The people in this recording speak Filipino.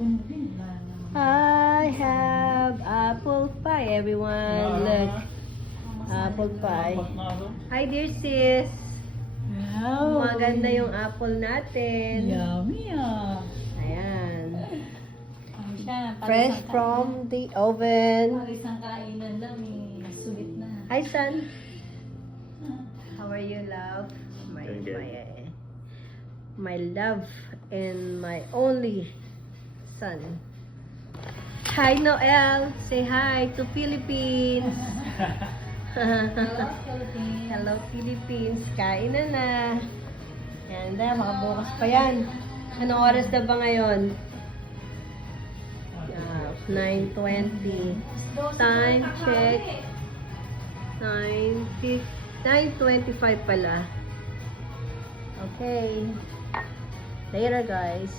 I have apple pie, everyone. Look. Apple pie. Hi, dear sis. Wow. Maganda yung apple natin. Yummy ah. Ayan. Ano siya? Fresh from the oven. Isang kainan lang eh. Sulit na. Hi, son. How are you, love? Doing good. My love and my only son. Hi, Noel. Say hi to Philippines. Hello, Philippines. Kain na. Yan na, makabukas pa yan. Anong oras na ba ngayon? 9:20. Time check. 9:25 pala. Okay. Later, guys.